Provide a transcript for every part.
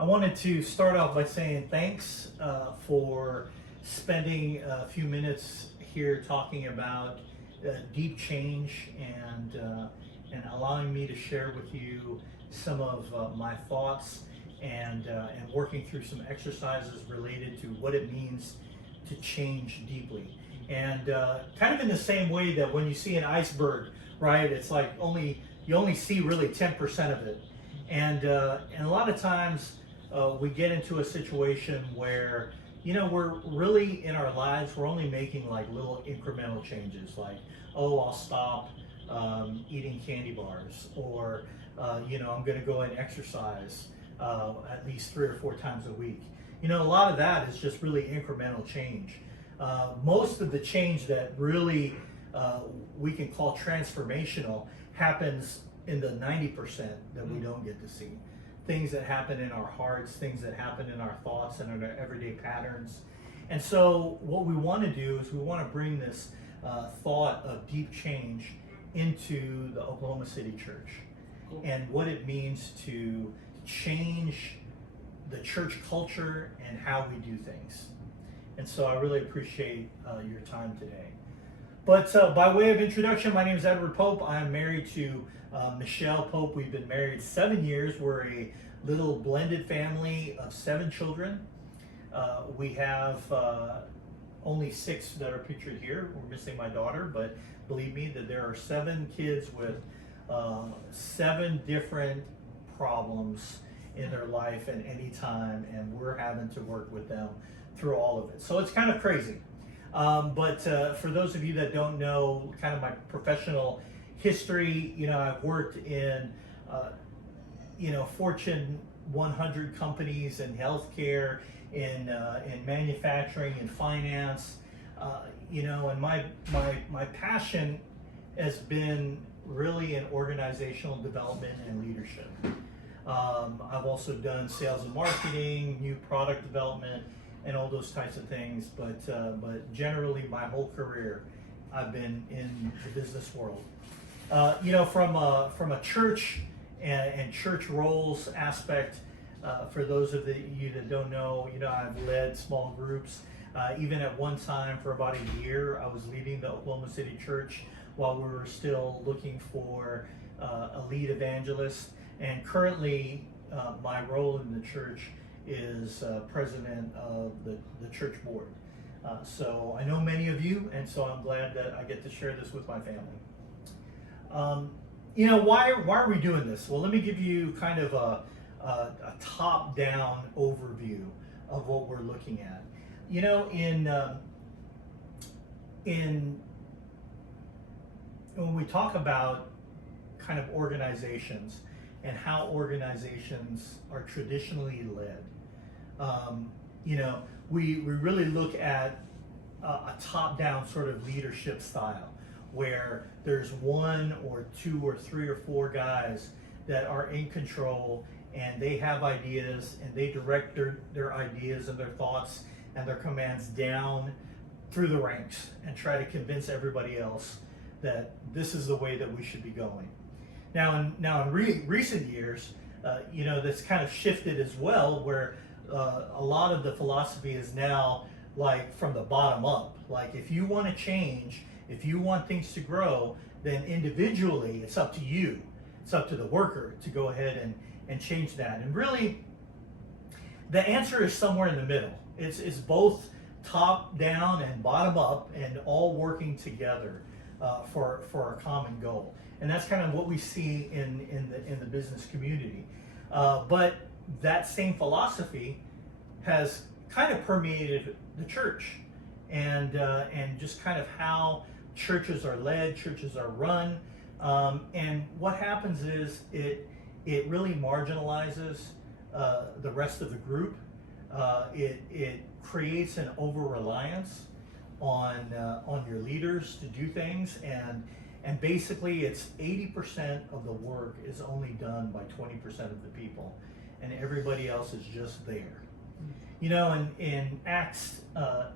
I wanted to start off by saying thanks for spending a few minutes here talking about deep change and allowing me to share with you some of my thoughts and working through some exercises related to what it means to change deeply. And kind of in the same way that when you see an iceberg, right, it's like you only see really 10% of it. And a lot of times we get into a situation where, you know, we're really in our lives, we're only making like little incremental changes, like, oh, I'll stop eating candy bars, or, you know, I'm going to go and exercise at least 3 or 4 times a week. You know, a lot of that is just really incremental change. Most of the change that really we can call transformational happens in the 90% that we don't get to see. Things that happen in our hearts, things that happen in our thoughts and in our everyday patterns. And so what we want to do is we want to bring this thought of deep change into the Oklahoma City Church. Cool. And what it means to change the church culture and how we do things. And so I really appreciate your time today. But by way of introduction, my name is Edward Pope. I'm married to Michelle Pope. We've been married 7 years. We're a little blended family of 7 children. We have only 6 that are pictured here. We're missing my daughter, but believe me that there are 7 kids with 7 different problems in their life at any time, and we're having to work with them through all of it. So it's kind of crazy. But for those of you that don't know kind of my professional history, you know, I've worked in, you know, Fortune 100 companies in healthcare, in manufacturing, in finance, you know, and my passion has been really in organizational development and leadership. I've also done sales and marketing, new product development, and all those types of things, but generally my whole career I've been in the business world. You know, from a church and church roles aspect, for those of you that don't know, you know, I've led small groups. Even at one time for about a year, I was leading the Oklahoma City Church while we were still looking for a lead evangelist. And currently, my role in the church is president of the church board. So I know many of you, and so I'm glad that I get to share this with my family. You know, why are we doing this? Well, let me give you kind of a top-down overview of what we're looking at. You know, when we talk about kind of organizations and how organizations are traditionally led, you know, we really look at a top-down sort of leadership style where there's 1 or 2 or 3 or 4 guys that are in control, and they have ideas, and they direct their ideas and their thoughts and their commands down through the ranks and try to convince everybody else that this is the way that we should be going. Now in recent years, you know, that's kind of shifted as well, where a lot of the philosophy is now like from the bottom up. Like, if you want to change, if you want things to grow, then individually it's up to you. It's up to the worker to go ahead and change that. And really, the answer is somewhere in the middle. It's both top down and bottom up, and all working together for a common goal. And that's kind of what we see in the business community. But that same philosophy has kind of permeated the church, and just kind of how churches are led, churches are run. And what happens is it really marginalizes the rest of the group. It creates an over-reliance on your leaders to do things, and basically it's 80% of the work is only done by 20% of the people, and everybody else is just there. You know, in Acts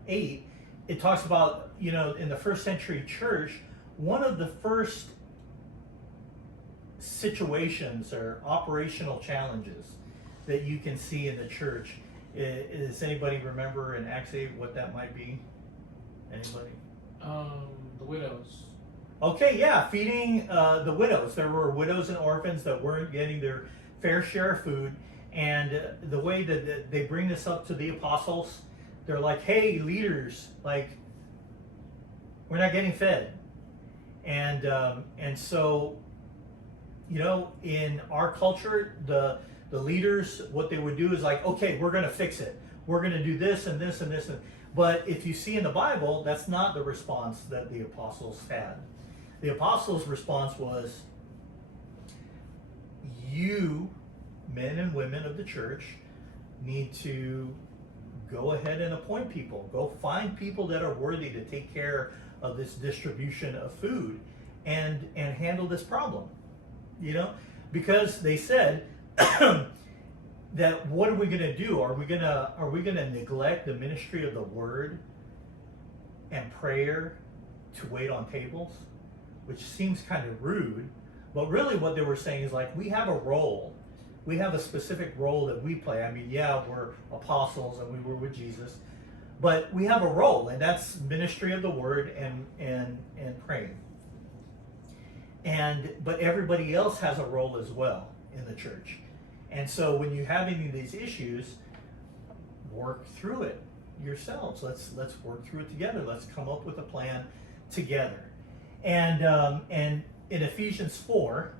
8, it talks about, you know, in the first century church, one of the first situations or operational challenges that you can see in the church. Does anybody remember in Acts 8 what that might be? Anybody? The widows. Okay, yeah, feeding the widows. There were widows and orphans that weren't getting their fair share of food. And the way that they bring this up to the apostles, they're like, hey, leaders, like, we're not getting fed. And so, you know, in our culture, the leaders, what they would do is like, okay, we're going to fix it. We're going to do this and this and this. But if you see in the Bible, that's not the response that the apostles had. The apostles' response was, you, men and women of the church, need to go ahead and appoint people. Go find people that are worthy to take care of this distribution of food and handle this problem. You know, because they said that what are we going to do? Are we going to neglect the ministry of the word and prayer to wait on tables? Which seems kind of rude, but really what they were saying is like, we have a role. We have a specific role that we play. I mean, yeah, we're apostles and we were with Jesus, but we have a role, and that's ministry of the word and praying. But everybody else has a role as well in the church. And so when you have any of these issues, work through it yourselves. Let's work through it together. Let's come up with a plan together. And in Ephesians 4,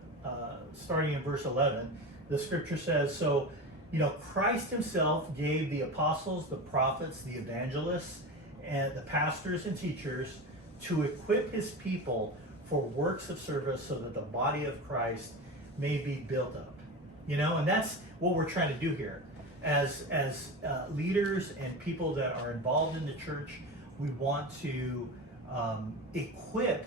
starting in verse 11, the scripture says, so, you know, Christ himself gave the apostles, the prophets, the evangelists, and the pastors and teachers to equip his people for works of service so that the body of Christ may be built up. You know, and that's what we're trying to do here. As leaders and people that are involved in the church, we want to equip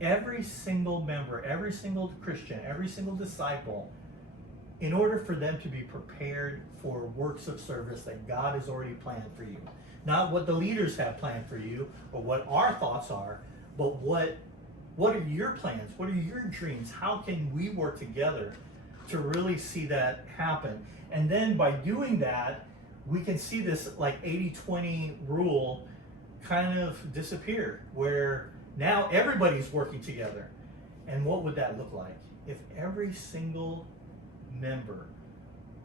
every single member, every single Christian, every single disciple, in order for them to be prepared for works of service that God has already planned for you. Not what the leaders have planned for you or what our thoughts are, but what are your plans? What are your dreams? How can we work together to really see that happen? And then by doing that, we can see this like 80-20 rule kind of disappear, where now everybody's working together. And what would that look like? If every single member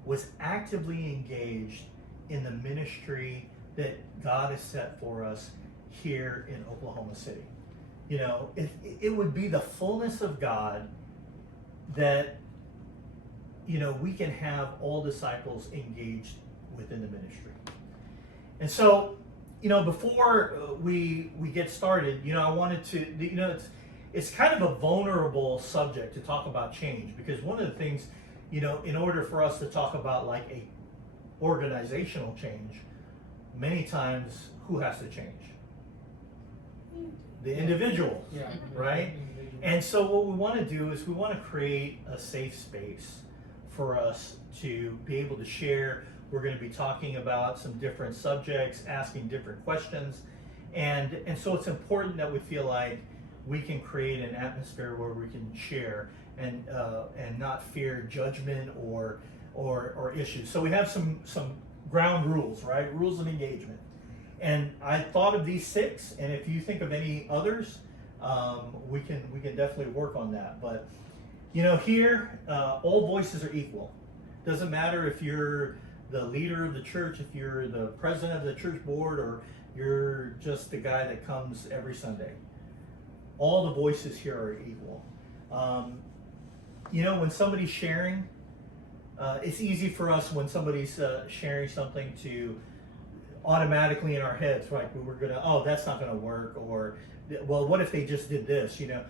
was actively engaged in the ministry that God has set for us here in Oklahoma City. You know, it would be the fullness of God that, you know, we can have all disciples engaged within the ministry. And so, you know, before we get started, you know, I wanted to, you know, it's kind of a vulnerable subject to talk about change, because one of the things, you know, in order for us to talk about like a organizational change, many times who has to change? The individual, Yeah. right? And so what we want to do is we want to create a safe space for us to be able to share. We're going to be talking about some different subjects, asking different questions. And so it's important that we feel like we can create an atmosphere where we can share and not fear judgment or issues. So we have some ground rules, right? Rules of engagement. And I thought of these 6, and if you think of any others, we can definitely work on that. But you know, here all voices are equal. Doesn't matter if you're the leader of the church, if you're the president of the church board, or you're just the guy that comes every Sunday. All the voices here are equal. You know, when somebody's sharing, it's easy for us when somebody's sharing something to automatically in our heads, right? We're gonna, oh, that's not gonna work, or, well, what if they just did this? You know,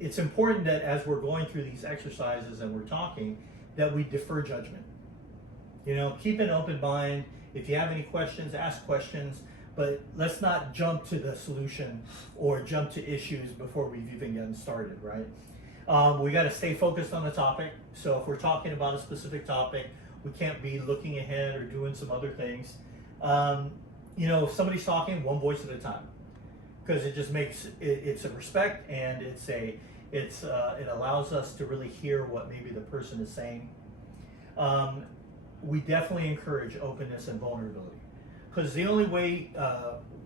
it's important that as we're going through these exercises and we're talking, that we defer judgment. You know, keep an open mind. If you have any questions, ask questions, but let's not jump to the solution or jump to issues before we've even gotten started, right? We got to stay focused on the topic. So if we're talking about a specific topic, we can't be looking ahead or doing some other things. You know, if somebody's talking, one voice at a time, because it just makes it's a respect, and it allows us to really hear what maybe the person is saying. we definitely encourage openness and vulnerability, because the only way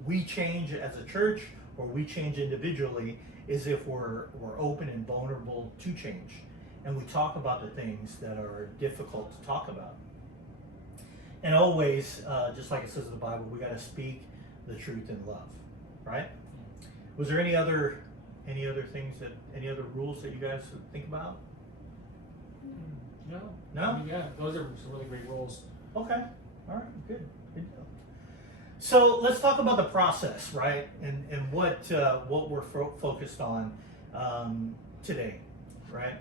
we change as a church or we change individually is if we're open and vulnerable to change, and we talk about the things that are difficult to talk about. And always, just like it says in the Bible, we got to speak the truth in love, right? Was there any other things any other rules that you guys would think about? No. No? I mean, yeah, those are some really great rules. Okay. All right. Good. Good deal. So let's talk about the process, right? And what we're focused on today, right?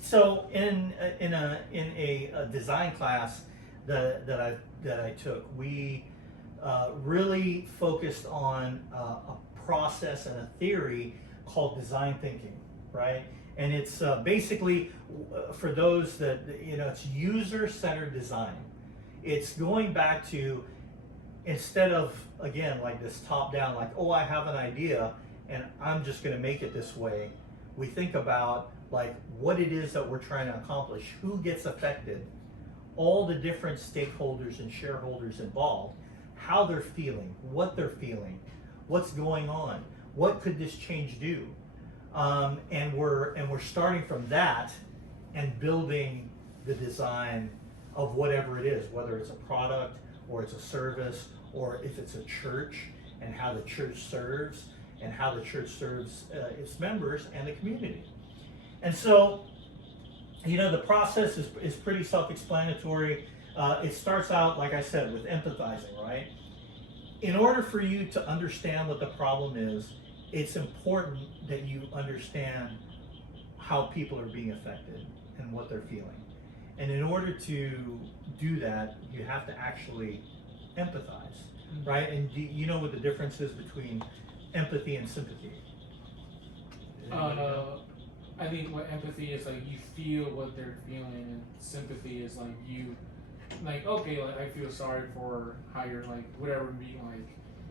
So in a design class that I took, we really focused on a process and a theory called design thinking, right? And it's basically, for those that, it's user-centered design. It's going back to, instead of, again, like this top-down, like, oh, I have an idea and I'm just going to make it this way. We think about like what it is that we're trying to accomplish, who gets affected, all the different stakeholders and shareholders involved, how they're feeling, what's going on, what could this change do, and we're starting from that and building the design of whatever it is, whether it's a product or it's a service, or if it's a church and how the church serves and how the church serves its members and the community. And so, the process is pretty self-explanatory. It starts out, like I said, with empathizing, right? In order for you to understand what the problem is, it's important that you understand how people are being affected and what they're feeling. And in order to do that, you have to actually empathize, right? And do you know what the difference is between empathy and sympathy? I think what empathy is, like, you feel what they're feeling, and sympathy is like you, like, okay, like I feel sorry for how you're, like, whatever being like,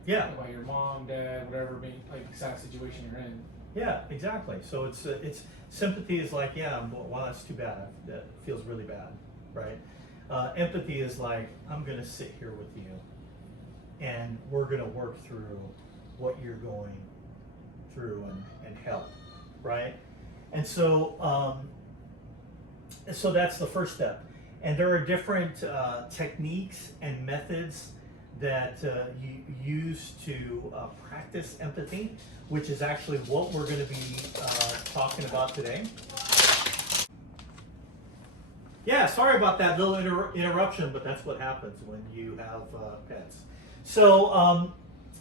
Yeah. about your mom, dad, whatever being like sad situation you're in. Yeah, exactly. So it's sympathy is like, yeah, well, that's too bad. That feels really bad, right? Empathy is like, I'm going to sit here with you, and we're going to work through what you're going through and help, right? And so so that's the first step. And there are different techniques and methods that you use to practice empathy, which is actually what we're going to be talking about today. Yeah, sorry about that little interruption, but that's what happens when you have pets. So,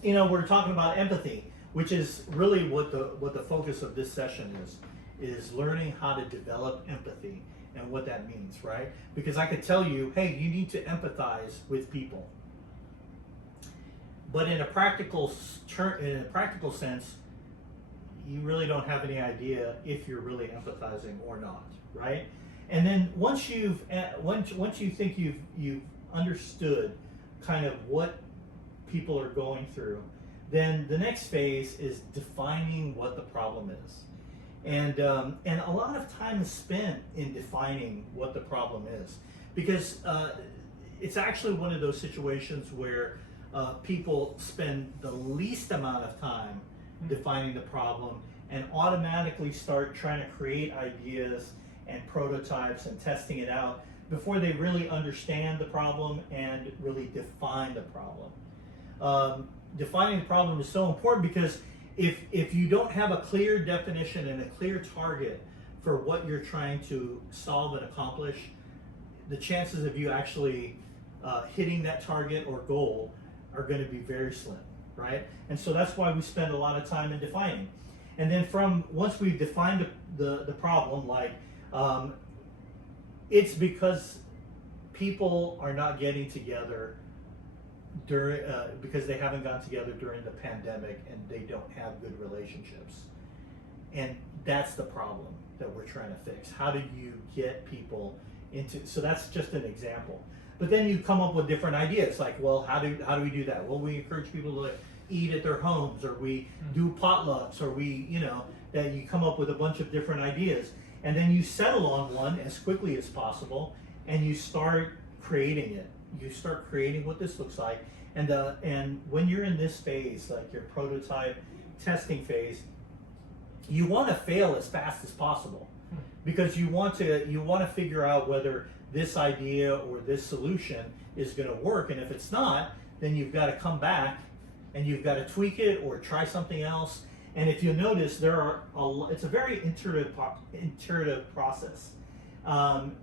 we're talking about empathy, which is really what the focus of this session is learning how to develop empathy and what that means, right? Because I could tell you, hey, you need to empathize with people. But in a practical sense, you really don't have any idea if you're really empathizing or not, right? And then once you think you've understood kind of what people are going through, then the next phase is defining what the problem is. And a lot of time is spent in defining what the problem is, because it's actually one of those situations where people spend the least amount of time defining the problem and automatically start trying to create ideas and prototypes and testing it out before they really understand the problem and really define the problem. Defining the problem is so important, because if you don't have a clear definition and a clear target for what you're trying to solve and accomplish, the chances of you actually hitting that target or goal are going to be very slim, right? And so that's why we spend a lot of time in defining. And then once we've defined the problem, like it's because people are not getting together during because they haven't gotten together during the pandemic and they don't have good relationships. And that's the problem that we're trying to fix. How do you get people into, so that's just an example. But then you come up with different ideas, like, well, how do we do that? Well, we encourage people to eat at their homes, or we do potlucks, or that you come up with a bunch of different ideas. And then you settle on one as quickly as possible, and you start creating it. You start creating what this looks like, and when you're in this phase, like your prototype testing phase, you want to fail as fast as possible, because you want to figure out whether this idea or this solution is going to work, and if it's not, then you've got to come back and you've got to tweak it or try something else. And if you notice, it's a very iterative process,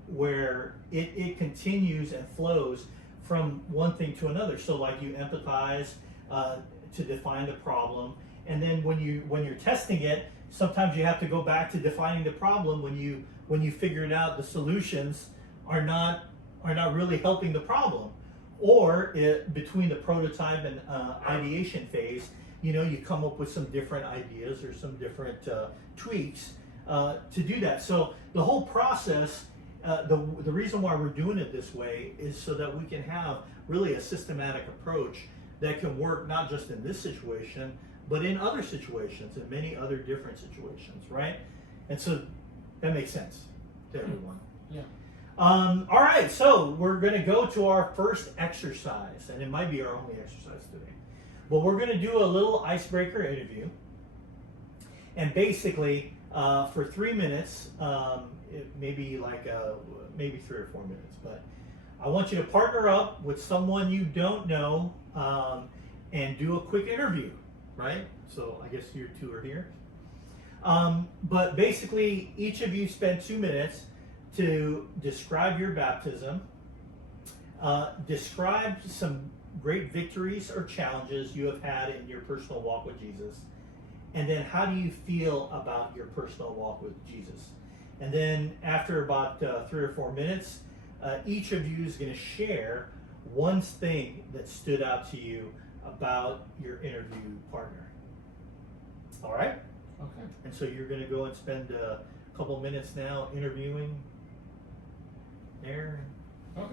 where it continues and flows from one thing to another. So like you empathize to define the problem, and then when you're testing it, sometimes you have to go back to defining the problem when you figured out the solutions are not really helping the problem. Or between the prototype and ideation phase, you come up with some different ideas or some different tweaks to do that. So the whole process, the reason why we're doing it this way is so that we can have really a systematic approach that can work not just in this situation, but in other situations, in many other different situations, right? And so that makes sense to everyone. Yeah. All right, so we're going to go to our first exercise, and it might be our only exercise today. But we're going to do a little icebreaker interview, and basically for 3 minutes, maybe 3 or 4 minutes, but I want you to partner up with someone you don't know and do a quick interview, right? So I guess you two are here. But basically, each of you spend 2 minutes to describe your baptism, describe some great victories or challenges you have had in your personal walk with Jesus, and then how do you feel about your personal walk with Jesus. And then after about 3 or 4 minutes, each of you is going to share one thing that stood out to you about your interview partner. All right? Okay. And so you're going to go and spend a couple minutes now interviewing there. Okay.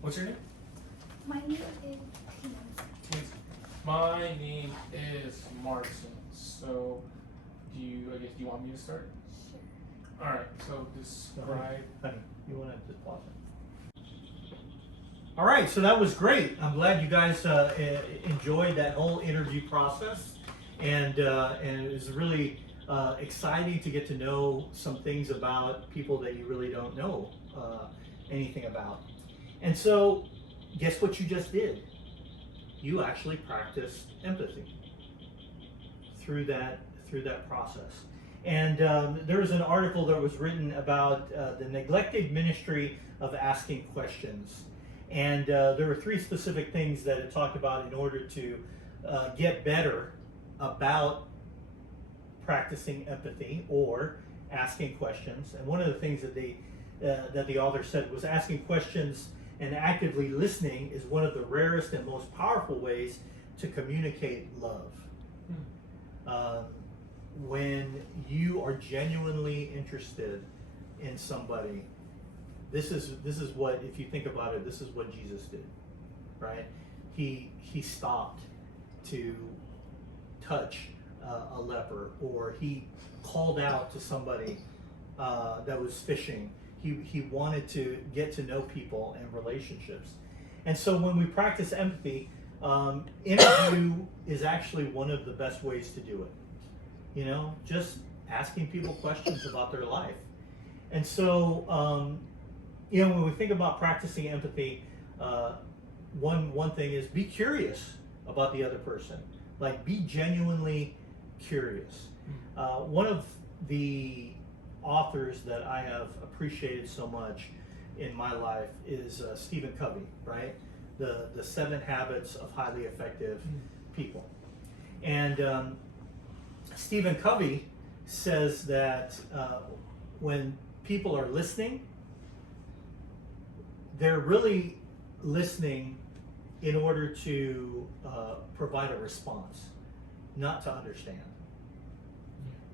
What's your name? My name is Tina. My name is Martin. So, do you want me to start? Sure. All right. So describe. Honey, you want to just pause it? All right, so that was great. I'm glad you guys enjoyed that whole interview process, and it was really exciting to get to know some things about people that you really don't know anything about. And so, guess what you just did? You actually practiced empathy through that process. And there was an article that was written about the neglected ministry of asking questions. And there were 3 specific things that it talked about in order to get better about practicing empathy or asking questions. And one of the things that the author said was asking questions and actively listening is one of the rarest and most powerful ways to communicate love. When you are genuinely interested in somebody, this is what, if you think about it, this is what Jesus did, right? He stopped to touch a leper, or he called out to somebody that was fishing. He wanted to get to know people and relationships. And so when we practice empathy, interview is actually one of the best ways to do it. Just asking people questions about their life. And so, when we think about practicing empathy, one thing is be curious about the other person. Like, be genuinely curious. One of the authors that I have appreciated so much in my life is Stephen Covey, right? The 7 Habits of Highly Effective People. And Stephen Covey says that when people are listening, they're really listening in order to provide a response, not to understand.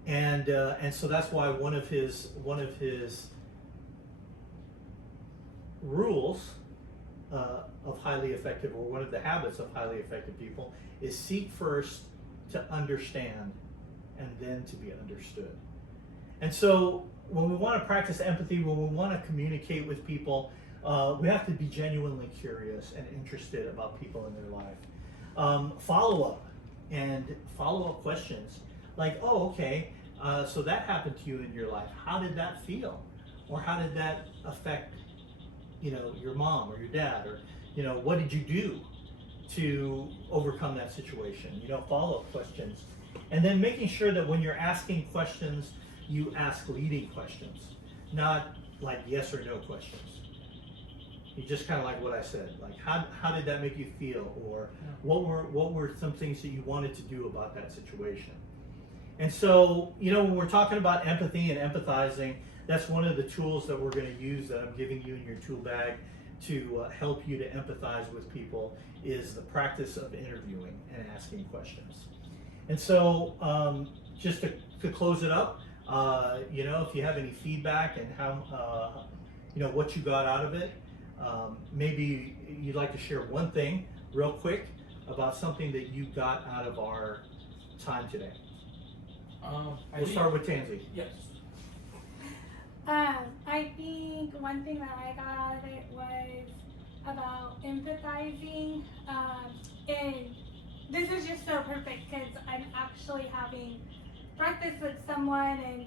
And so that's why one of his rules of highly effective, or one of the habits of highly effective people, is seek first to understand and then to be understood. And so when we want to practice empathy, when we want to communicate with people, we have to be genuinely curious and interested about people in their life. Follow up questions like, oh, okay, so that happened to you in your life. How did that feel? Or how did that affect, your mom or your dad? Or, what did you do to overcome that situation? Follow up questions. And then making sure that when you're asking questions, you ask leading questions, not like yes or no questions. You just kind of like what I said, like how did that make you feel, or what were some things that you wanted to do about that situation? And so, when we're talking about empathy and empathizing, that's one of the tools that we're going to use that I'm giving you in your tool bag to help you to empathize with people, is the practice of interviewing and asking questions. And so, just to close it up, if you have any feedback and how, what you got out of it, maybe you'd like to share one thing real quick about something that you got out of our time today. We'll start with Tansy. Yes. I think one thing that I got out of it was about empathizing, and this is just so perfect because I'm actually having breakfast with someone and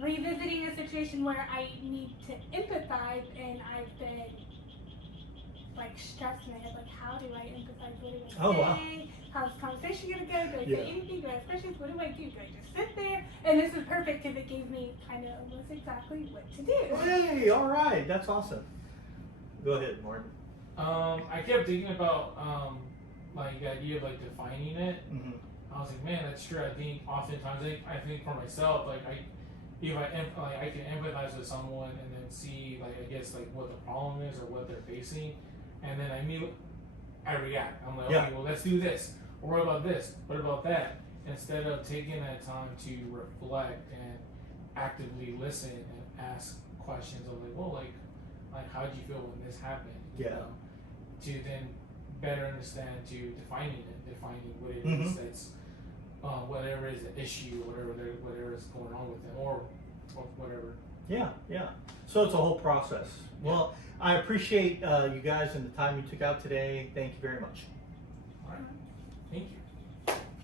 revisiting a situation where I need to empathize, and I've been like stressed in my head, like how do I empathize? What do I say? Oh, wow. How's the conversation gonna go? Do I say anything? Do I ask questions? What do I do? Do I just sit there? And this is perfect because it gave me kind of almost exactly what to do. Hey, all right, that's awesome. Go ahead, Martin. I kept thinking about like the idea of like defining it. Mm-hmm. I was like, man, that's true. I think oftentimes I think for myself, like I can empathize with someone and then see like I guess like what the problem is or what they're facing, and then I react. I'm like, okay, well let's do this. Or what about this? What about that? Instead of taking that time to reflect and actively listen and ask questions of like, well, like how did you feel when this happened? To then better understand, to defining what it is that's whatever is the issue, whatever is going on with them, or whatever. Yeah. So it's a whole process. Well, I appreciate you guys and the time you took out today. Thank you very much. All right. Thank you.